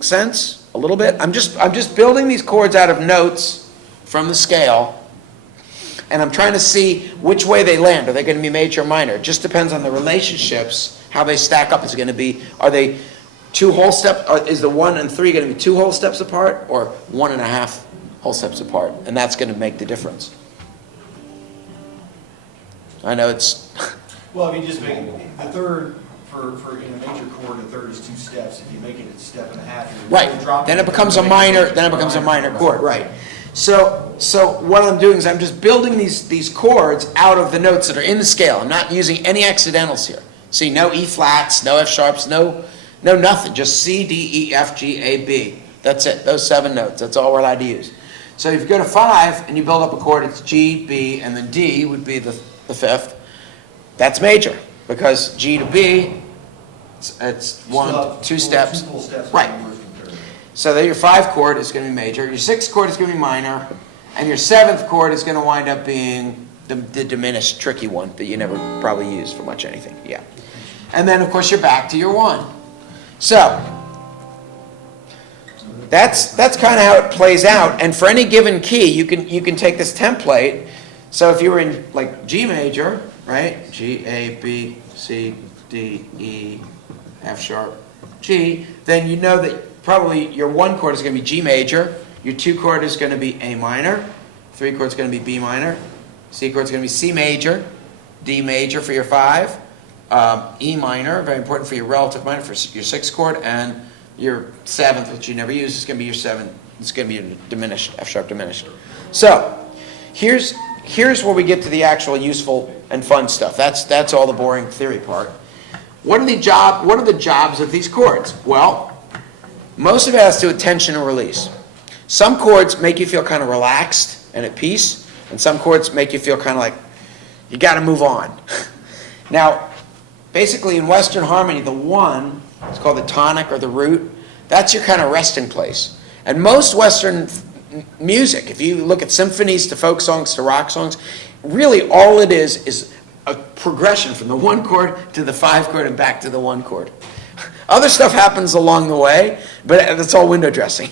sense a little bit? I'm just building these chords out of notes from the scale, and I'm trying to see which way they land. Are they going to be major or minor? It just depends on the relationships, how they stack up. Is it going to be, are they 2 whole steps? Is the 1 and 3 going to be 2 whole steps apart, or 1.5 whole steps apart? And that's going to make the difference. I know it's. Well, I mean, just make the third for in a major chord, the third is 2 steps. If you make it a step and a half, you're Right. dropping Then it becomes a minor. Then it becomes a minor chord. Right. So what I'm doing is I'm just building these chords out of the notes that are in the scale. I'm not using any accidentals here. See, no E flats, no F sharps, no nothing. Just C, D, E, F, G, A, B. That's it. Those 7 notes. That's all we're allowed to use. So if you go to 5 and you build up a chord, it's G, B, and then D would be the 5th. That's major because G to B, it's 1, 2 steps. 2 full steps. Right. So then your 5 chord is going to be major, your 6th chord is going to be minor, and your 7th chord is going to wind up being the diminished, tricky one that you never probably use for much anything. Yeah. And then, of course, you're back to your 1. So that's kind of how it plays out. And for any given key, you can take this template. So if you were in like G major, right? G, A, B, C, D, E, F sharp, G, then you know that probably your 1 chord is going to be G major, your 2 chord is going to be A minor, 3 chord is going to be B minor, C chord is going to be C major, D major for your 5, E minor, very important for your relative minor, for your 6th chord, and your 7th, which you never use, is going to be your 7th. It's going to be your diminished, F sharp diminished. So here's where we get to the actual useful and fun stuff. That's all the boring theory part. What are the jobs of these chords? Well, most of it has to do with tension and release. Some chords make you feel kind of relaxed and at peace, and some chords make you feel kind of like you got to move on. Now, basically in Western harmony, the 1, it's called the tonic or the root, that's your kind of resting place. And most Western music, if you look at symphonies to folk songs to rock songs, really all it is a progression from the 1 chord to the 5 chord and back to the 1 chord. Other stuff happens along the way, but it's all window dressing.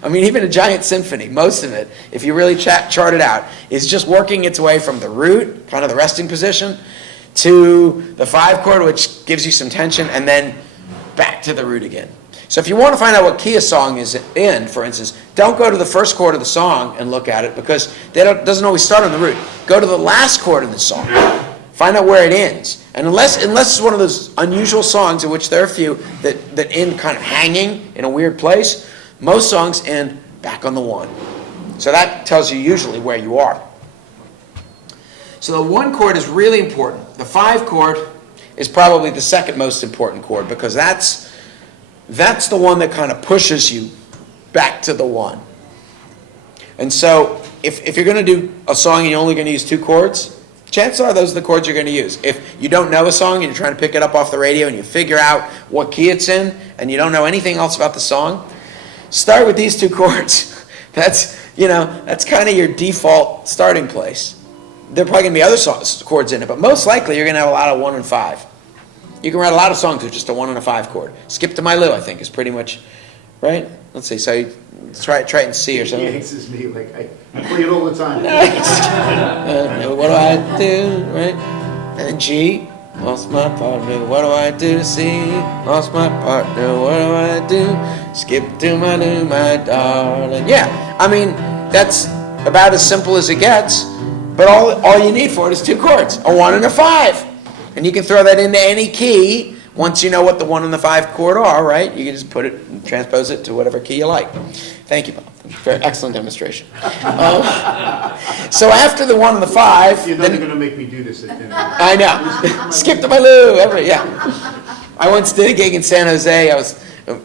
I mean, even a giant symphony, most of it, if you really chart it out, is just working its way from the root, kind of the resting position, to the 5 chord, which gives you some tension, and then back to the root again. So if you want to find out what key a song is in, for instance, don't go to the 1st chord of the song and look at it, because it doesn't always start on the root. Go to the last chord of the song. Find out where it ends. And unless it's one of those unusual songs, in which there are a few that end kind of hanging in a weird place, most songs end back on the 1. So that tells you usually where you are. So the 1 chord is really important. The 5 chord is probably the second most important chord, because that's the one that kind of pushes you back to the 1. And so if you're going to do a song and you're only going to use 2 chords, chances are those are the chords you're going to use. If you don't know a song and you're trying to pick it up off the radio and you figure out what key it's in and you don't know anything else about the song, start with these 2 chords. That's kind of your default starting place. There are probably going to be other chords in it, but most likely you're going to have a lot of 1 and 5. You can write a lot of songs with just a 1 and a 5 chord. Skip to My Lou, I think, is pretty much, right? Let's see, so you try it in C or something. He answers me like, I play it all the time. What do I do, right? And then G, lost my partner, what do I do? C, lost my partner, what do I do? Skip to my Lou, my darling. Yeah, I mean, that's about as simple as it gets, but all you need for it is 2 chords, a 1 and a 5. And you can throw that into any key once you know what the 1 and the 5 chord are, right? You can just put it and transpose it to whatever key you like. Thank you, Bob. Very excellent demonstration. So after the 1 and the 5... You're never going to make me do this at dinner. I know. Skip to My Lou. I once did a gig in San Jose.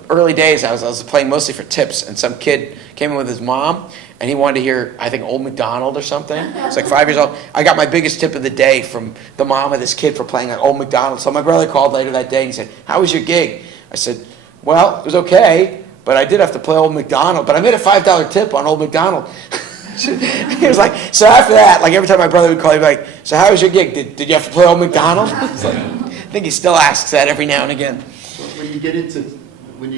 Early days, I was playing mostly for tips, and some kid came in with his mom, and he wanted to hear, I think, Old MacDonald or something. It's like 5 years old. I got my biggest tip of the day from the mom of this kid for playing like Old MacDonald. So my brother called later that day and he said, "How was your gig?" I said, "Well, it was okay, but I did have to play Old MacDonald, but I made a $5 tip on Old MacDonald." He was like, so after that, like every time my brother would call, he'd be like, "So how was your gig? Did you have to play Old MacDonald?" It's like, I think he still asks that every now and again. When you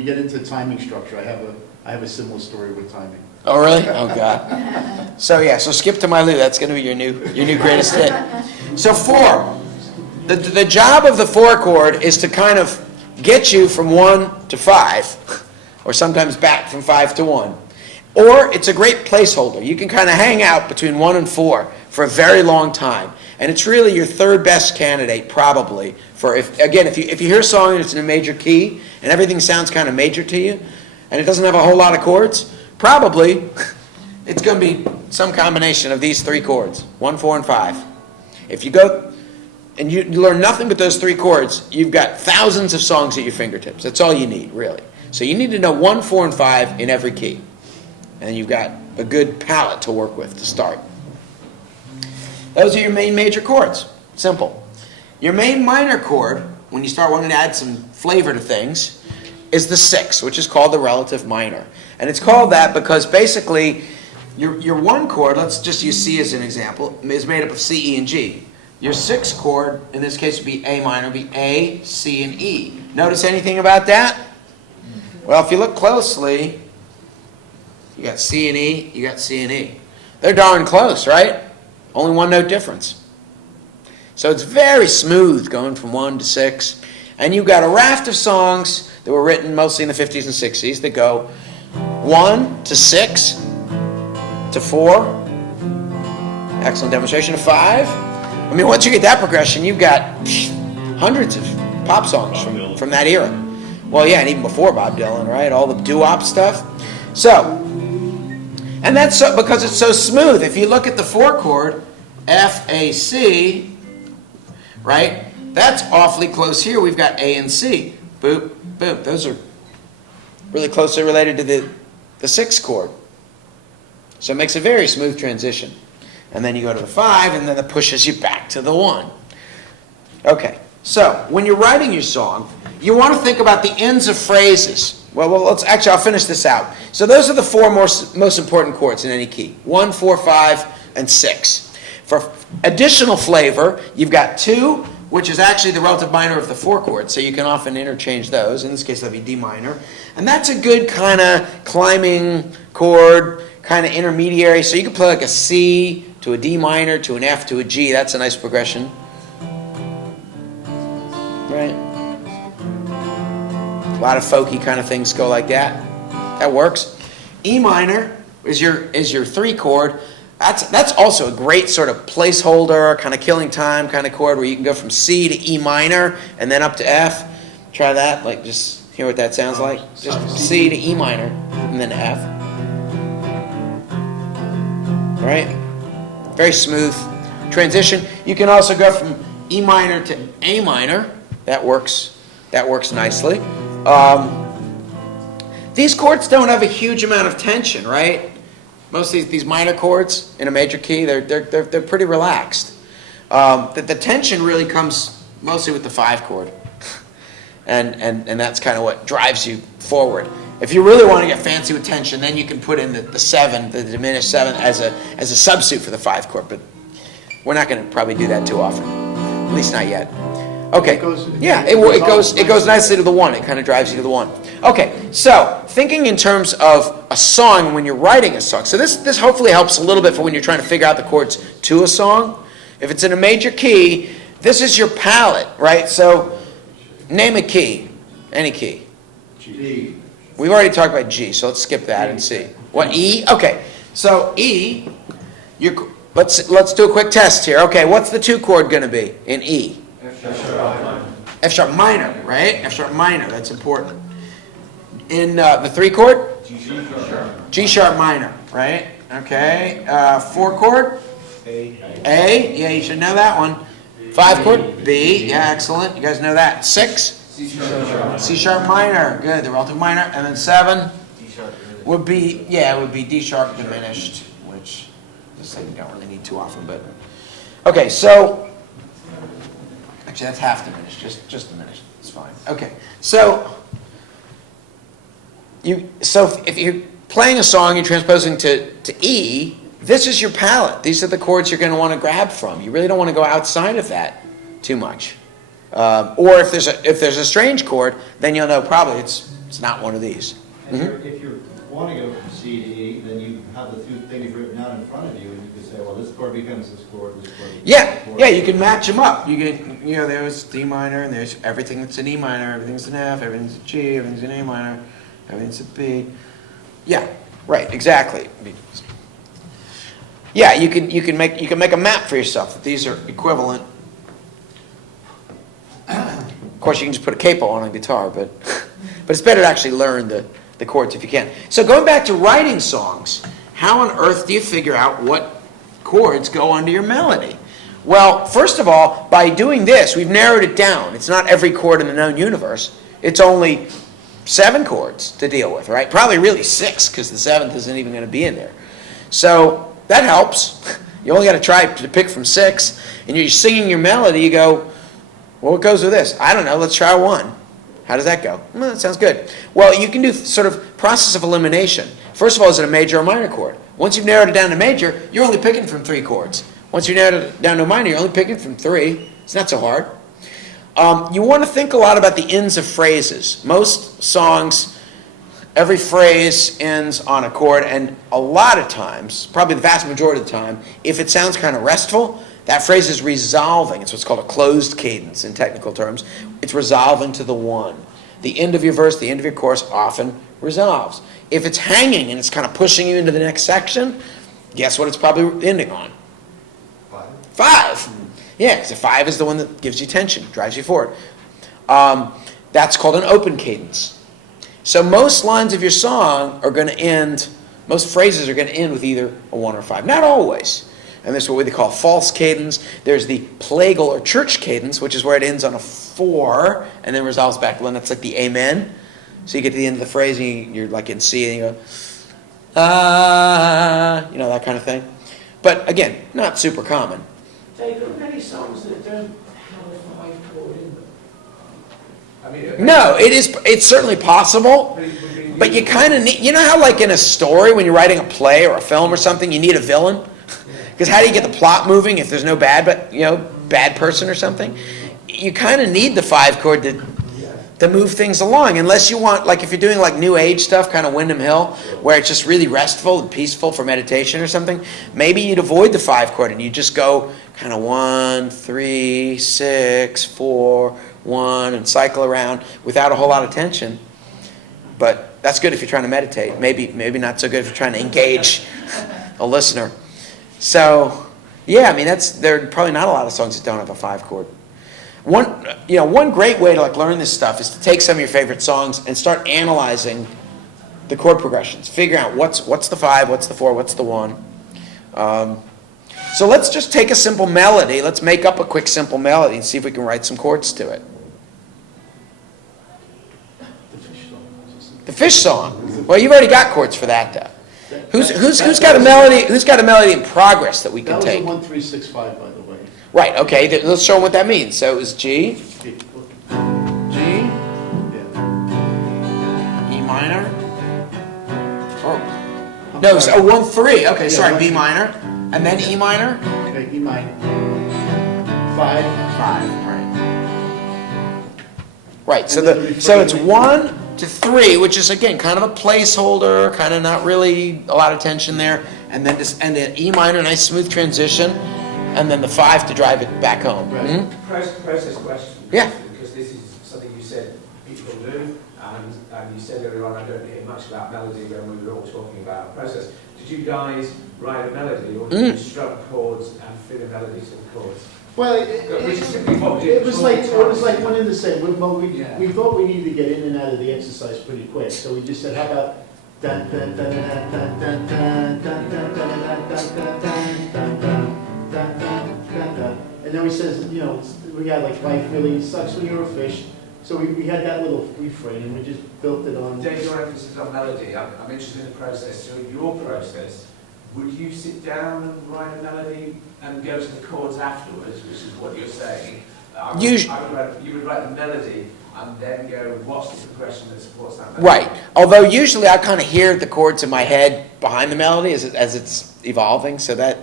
get into timing structure, I have a similar story with timing. Oh, really? Oh, God. So skip to My Lou. That's going to be your new greatest hit. So 4. The job of the 4 chord is to kind of get you from 1 to 5, or sometimes back from 5 to 1. Or it's a great placeholder. You can kind of hang out between 1 and 4 for a very long time. And it's really your 3rd best candidate, probably, for if you hear a song and it's in a major key, and everything sounds kind of major to you, and it doesn't have a whole lot of chords, probably it's going to be some combination of these 3 chords, 1, 4, and 5. If you go and you learn nothing but those 3 chords, you've got thousands of songs at your fingertips. That's all you need, really. So you need to know 1, 4, and 5 in every key. And you've got a good palette to work with to start. Those are your main major chords. Simple. Your main minor chord, when you start wanting to add some flavor to things, is the 6, which is called the relative minor. And it's called that because basically your 1 chord, let's just use C as an example, is made up of C, E, and G. Your 6th chord, in this case, would be A minor, would be A, C, and E. Notice anything about that? Well, if you look closely, you got C and E, you got C and E. They're darn close, right? Only 1 note difference. So it's very smooth going from 1 to 6. And you've got a raft of songs that were written mostly in the 50s and 60s that go 1 to 6 to 4. Excellent demonstration of 5. I mean, once you get that progression, you've got hundreds of pop songs from that era. Well, yeah, and even before Bob Dylan, right? All the doo-wop stuff. So, and that's because it's so smooth. If you look at the 4 chord, F, A, C, right? That's awfully close here. We've got A and C. Boop, boop. Those are really closely related to the 6 chord. So it makes a very smooth transition. And then you go to the 5, and then it pushes you back to the 1. Okay, so when you're writing your song, you want to think about the ends of phrases. Well, I'll finish this out. So those are the 4 most important chords in any key. 1, 4, 5, and 6. For additional flavor, you've got 2, which is actually the relative minor of the 4 chords, so you can often interchange those. In this case, that'd be D minor. And that's a good kind of climbing chord, kind of intermediary. So you can play like a C to a D minor to an F to a G. That's a nice progression. Right? A lot of folky kind of things go like that. That works. E minor is your 3 chord. That's also a great sort of placeholder, kind of killing time kind of chord where you can go from C to E minor and then up to F. Try that, like just hear what that sounds like. Just C to E minor and then F. Right? Very smooth transition. You can also go from E minor to A minor That works nicely. These chords don't have a huge amount of tension, right? Most of these minor chords in a major key, they're pretty relaxed. The tension really comes mostly with the 5 chord. And that's kind of what drives you forward. If you really want to get fancy with tension, then you can put in the 7, the diminished 7, as a substitute for the 5 chord. But we're not going to probably do that too often, at least not yet. Okay. It goes nicely to the 1. It kind of drives you to the 1. Okay. So thinking in terms of a song when you're writing a song. So this hopefully helps a little bit for when you're trying to figure out the chords to a song. If it's in a major key, this is your palette, right? So name a key, any key. G. We've already talked about G, so let's skip that and see. What, E? Okay, so E, let's do a quick test here. Okay, what's the 2 chord going to be in E? F sharp minor, right? F sharp minor, that's important. In the 3 chord? G sharp minor, right? Okay, 4 chord? A, yeah, you should know that one. 5 chord? B, yeah, excellent. You guys know that. 6? C sharp minor, good, the relative minor. And then 7 would be, it would be D sharp diminished, which this thing you don't really need too often, but. Okay, so, actually that's half diminished, just diminished, it's fine. Okay, so if you're playing a song, you're transposing to E, this is your palette. These are the chords you're going to want to grab from. You really don't want to go outside of that too much. Or if there's a strange chord, then you'll know probably it's not one of these. And if you want to go from C to E, then you have the 2 things written down in front of you, and you can say, well, this chord becomes this chord, this chord becomes this chord. Yeah, you can match them up. You can, there's D minor, and there's everything that's in E minor, everything's in F, everything's in G, everything's in A minor, everything's in B. Yeah, right, exactly. Yeah, you can make a map for yourself that these are equivalent. Of course, you can just put a capo on a guitar, but it's better to actually learn the chords if you can. So going back to writing songs, how on earth do you figure out what chords go under your melody? Well, first of all, by doing this, we've narrowed it down. It's not every chord in the known universe. It's only 7 chords to deal with, right? Probably really 6, because the 7th isn't even going to be in there. So that helps. You only got to try to pick from 6, and you're singing your melody, you go, well, what goes with this? I don't know, let's try 1. How does that go? Well, that sounds good. Well, you can do sort of process of elimination. First of all, is it a major or minor chord? Once you've narrowed it down to major, you're only picking from 3 chords. Once you narrowed it down to minor, you're only picking from 3. It's not so hard. You want to think a lot about the ends of phrases. Most songs, every phrase ends on a chord, and a lot of times, probably the vast majority of the time, if it sounds kind of restful, that phrase is resolving. It's what's called a closed cadence in technical terms. It's resolving to the 1. The end of your verse, the end of your chorus often resolves. If it's hanging and it's kind of pushing you into the next section, guess what it's probably ending on? 5. Yeah, because the 5 is the one that gives you tension, drives you forward. That's called an open cadence. So most lines of your song are going to end, most phrases are going to end with either a 1 or a 5. Not always. And this is what we call false cadence. There's the plagal or church cadence, which is where it ends on a 4 and then resolves back to 1. That's like the amen. So you get to the end of the phrase and you're like in C and you go, that kind of thing. But again, not super common. Dave, there are many songs that don't have a 5 chord in them. I mean, no, it's certainly possible, but you kind of need, you know how like in a story when you're writing a play or a film or something, you need a villain? Because how do you get the plot moving if there's no bad person or something? You kind of need the 5 chord to move things along, unless you want, like if you're doing like New Age stuff, kind of Windham Hill, where it's just really restful and peaceful for meditation or something. Maybe you'd avoid the 5 chord and you just go kind of 1, 3, 6, 4, 1, and cycle around without a whole lot of tension. But that's good if you're trying to meditate. Maybe not so good if you're trying to engage a listener. So, yeah, I mean, there are probably not a lot of songs that don't have a 5 chord. One great way to like learn this stuff is to take some of your favorite songs and start analyzing the chord progressions. Figure out what's the 5, what's the 4, what's the 1. So let's just take a simple melody. Let's make up a quick simple melody and see if we can write some chords to it. The fish song. Well, you've already got chords for that, though. Who's got a melody? Who's got a melody in progress that we can That was take? a 1-3-6-5, by the way. Right. Okay. Let's show them what that means. So it was G, G. G, Yeah. E minor. Oh. No, it's 1-3. Okay, sorry. B minor, and then E minor. Okay, E minor. 5. 5. Right. Right. So it's 1 to 3, which is again kind of a placeholder, kind of not really a lot of tension there, and then an E minor, nice smooth transition, and then the 5 to drive it back home. Right. Mhm. Process question. Yeah. Because this is something you said people do, and you said earlier on, I don't hear much about melody when we were all talking about process. Did you guys write a melody, or did you strum chords and fit a melody to the chords? Well, Which is simply what we did. it was like one in the same. We thought we needed to get in and out of the exercise pretty quick, so we just said, how about dun dun dun dun dun dun dun dun dun dun dun dun dun dun dun. And then we says, you know, we had like life really sucks when you're a fish. So we had that little refrain and we just built it on. Dave, your emphasis on melody, I'm interested in the process. So in your process, would you sit down and write a melody and go to the chords afterwards, which is what you're saying? You would write the melody and then go, what's the progression that supports that melody? Right. Although usually I kind of hear the chords in my head behind the melody as it's evolving, so that,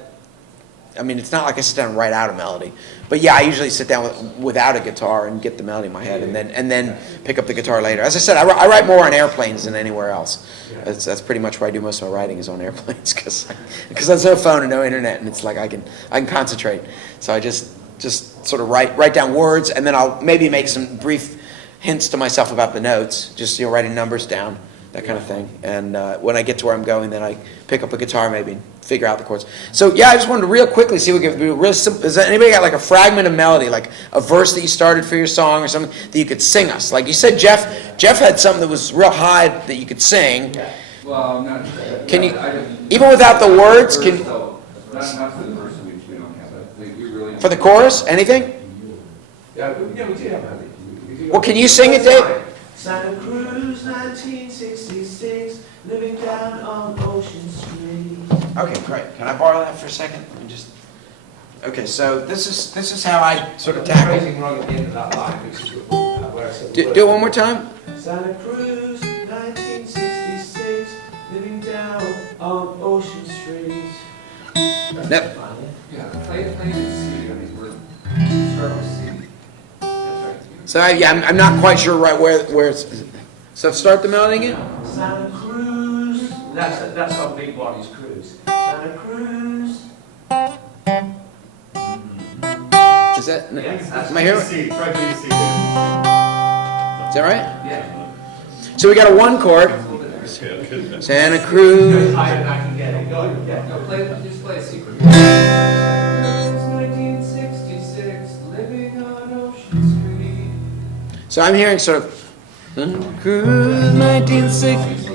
I mean, it's not like I sit down and write out a melody. But yeah, I usually sit down without a guitar and get the melody in my head, and then pick up the guitar later. As I said, I write more on airplanes than anywhere else. That's pretty much where I do most of my writing, is on airplanes, because there's no phone and no internet, and it's like I can concentrate. So I just sort of write down words, and then I'll maybe make some brief hints to myself about the notes, just writing numbers down, that kind of thing. And when I get to where I'm going, then I pick up a guitar maybe and figure out the chords. So yeah, I just wanted to real quickly see if we could do real simple. Has anybody got like a fragment of melody, like a verse that you started for your song or something that you could sing us? Like you said, Jeff had something that was real high that you could sing. Well, not. Can you, even without the words, can not for the verse, we don't have it. We really. For the chorus, anything? Yeah, we do have melody. Well, can you sing it, Dave? Santa Cruz, 1966, living down on Ocean Street. Okay, great. Can I borrow that for a second? Let me just. Okay, so this is how I sort of tackle. Phrasing wrong at the end of that line, which is where I said. Do it one more time. Santa Cruz, 1966, living down on Ocean Street. Yep. Yeah, play it in C. I mean, start with C. That's right. So I'm not quite sure right where it's. So start the melody again. Santa Cruz. That's our big one, is Cruz. Santa Cruz. Is that? Yes, Am I hearing? C, try to C. Is that right? Yeah. So we got a 1 chord. Santa Cruz. I can get it. Go ahead. Yeah. No, just play a secret. 1966, living on Ocean Street. So I'm hearing sort of. Santa Cruz, 1960.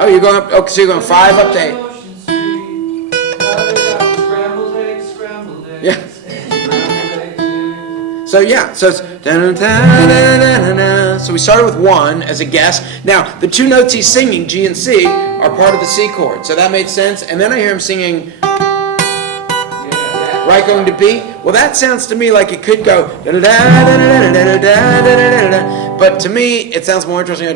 Oh, you're going up. Okay, so you're going 5 up to 8. Yeah. So yeah, so it's so we started with 1 as a guess. Now the 2 notes he's singing, G and C, are part of the C chord. So that made sense. And then I hear him singing right going to B. Well, that sounds to me like it could go but to me it sounds more interesting. E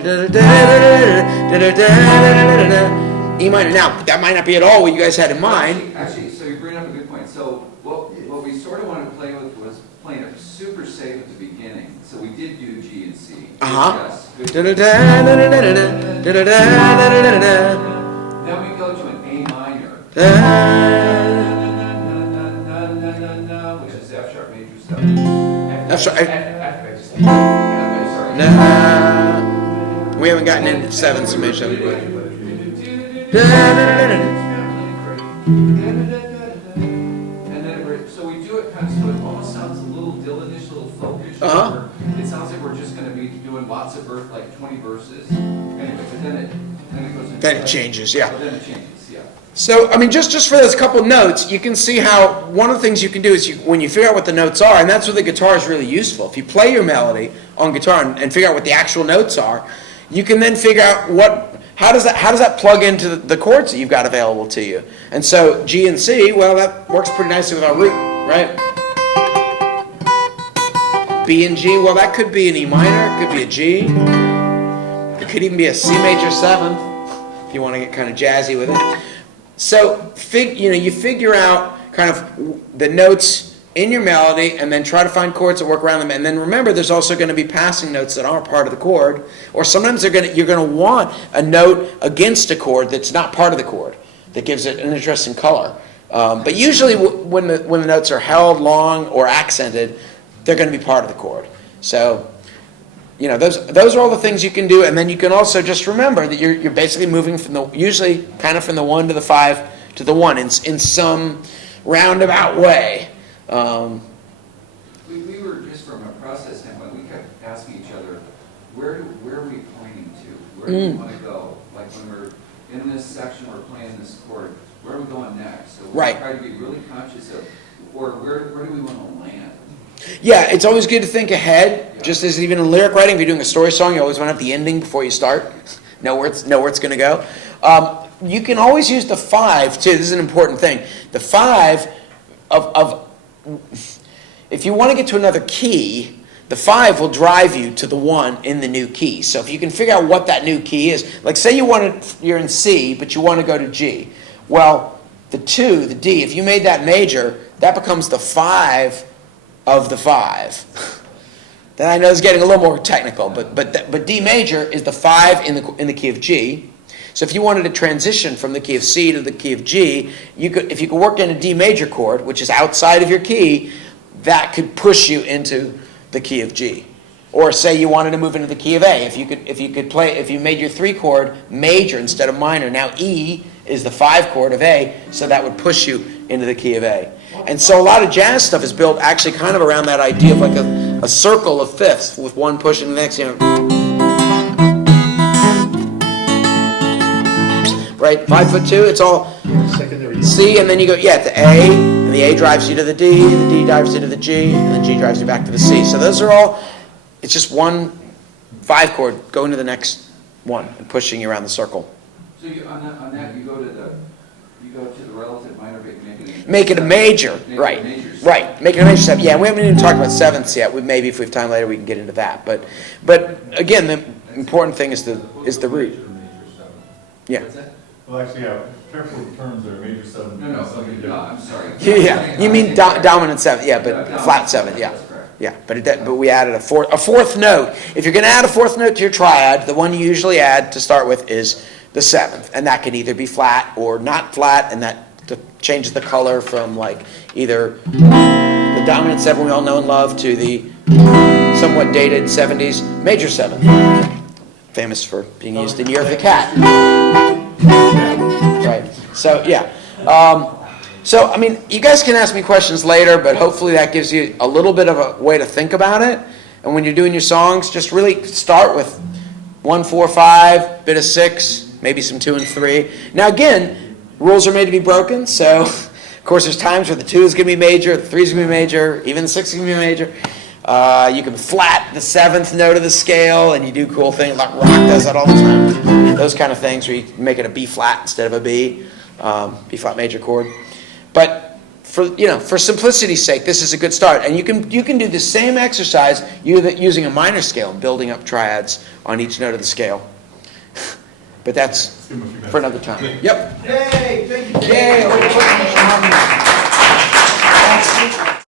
minor. Now that might not be at all what you guys had in mind. Actually, so you bring up a good point. So what we sort of wanted to play with was playing it super safe at the beginning. So we did do G and C. Yes. Then we go to an A minor, which is F sharp major 7. That's right. F major 7. Sorry. We haven't gotten into 7 submission. And then so we do it kind of so it almost sounds a little Dylan-ish, a little folkish. Uh-huh. It sounds like we're just going to be doing lots of like 20 verses. Anyway, but then it goes into. Then it changes, yeah. So then it changes, yeah. So, I mean, just for those couple notes, you can see how one of the things you can do is when you figure out what the notes are, and that's where the guitar is really useful. If you play your melody on guitar and figure out what the actual notes are, you can then figure out how does that plug into the chords that you've got available to you. And so G and C, well, that works pretty nicely with our root, right? B and G, well, that could be an E minor, it could be a G. It could even be a C major 7th, if you want to get kind of jazzy with it. So, you figure out kind of the notes in your melody and then try to find chords that work around them. And then remember, there's also going to be passing notes that aren't part of the chord. Or sometimes you're going to want a note against a chord that's not part of the chord, that gives it an interesting color. But usually when the notes are held long or accented, they're going to be part of the chord. So, those are all the things you can do, and then you can also just remember that you're basically moving usually kind of from the 1 to the 5 to the 1 in some roundabout way. We were, just from a process standpoint, we kept asking each other, where are we pointing to? Where do we want to go? Like when we're in this section, we're playing this chord, where are we going next? So we try to be really conscious of, or where do we want to land? Yeah, it's always good to think ahead. Just as even in lyric writing, if you're doing a story song, you always want to have the ending before you start. Know where it's going to go. You can always use the 5 too. This is an important thing. The 5 if you want to get to another key, the 5 will drive you to the 1 in the new key. So if you can figure out what that new key is, like say you're in C, but you want to go to G. Well, the 2, the D, if you made that major, that becomes the 5 of the 5. Then I know it's getting a little more technical, but D major is the 5 in the key of G. So if you wanted to transition from the key of C to the key of G, if you could work in a D major chord, which is outside of your key, that could push you into the key of G. Or say you wanted to move into the key of A, if you made your 3 chord major instead of minor, now E is the 5 chord of A, so that would push you into the key of A. And so a lot of jazz stuff is built actually kind of around that idea of like a circle of fifths with one pushing the next, right? 5 foot 2, it's all Secondary. C, and then you go, to A, and the A drives you to the D drives you to the G, and the G drives you back to the C. So those are all, it's just one 5 chord going to the next one and pushing you around the circle. So on that, you go to the relative minor, Make it a major, right? Right. Make it a major 7. Yeah, we haven't even talked about 7ths yet. Maybe if we have time later, we can get into that. But again, the important thing is the root. Yeah. Well, actually, careful with terms there, major 7. No, I'm sorry. Yeah. You mean dominant 7? Yeah, but flat 7. Yeah. Yeah, but we added a fourth note. If you're going to add a 4th note to your triad, the one you usually add to start with is the 7th, and that can either be flat or not flat, and that changes the color from like either the dominant 7 we all know and love to the somewhat dated 70s major 7, famous for being used in Year of the Cat. Right. So yeah. So I mean, you guys can ask me questions later, but hopefully that gives you a little bit of a way to think about it. And when you're doing your songs, just really start with 1, 4, 5, bit of 6. Maybe some 2 and 3. Now again, rules are made to be broken, so of course there's times where the 2 is going to be major, the 3 is going to be major, even the 6 is going to be major. You can flat the 7th note of the scale, and you do cool things like rock does that all the time. Those kind of things where you make it a B flat instead of a B flat major chord. But for simplicity's sake, this is a good start, and you can do the same exercise using a minor scale and building up triads on each note of the scale. But that's for another time. Yep. Yay, thank you. Yay.